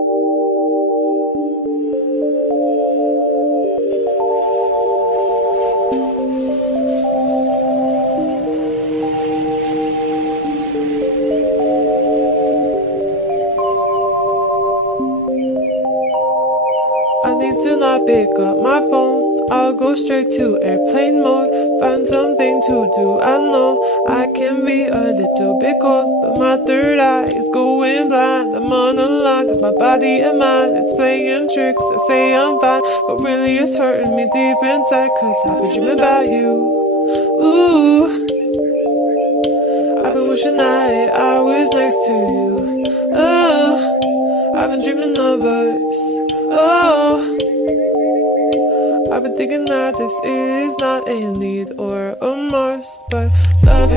I need to not pick up my phone. I'll go straight to airplane mode. Find something to do. I know I can be a little bit cold, but my third eye is going blind. I'm unaligned with my body and mind. It's playing tricks. I say I'm fine, but really it's hurting me deep inside. Cause I've been dreaming about you. Ooh, I've been wishing that I was next to you. Oh, I've been dreaming of us. Oh, I've been thinking that this is not a need or a must, but love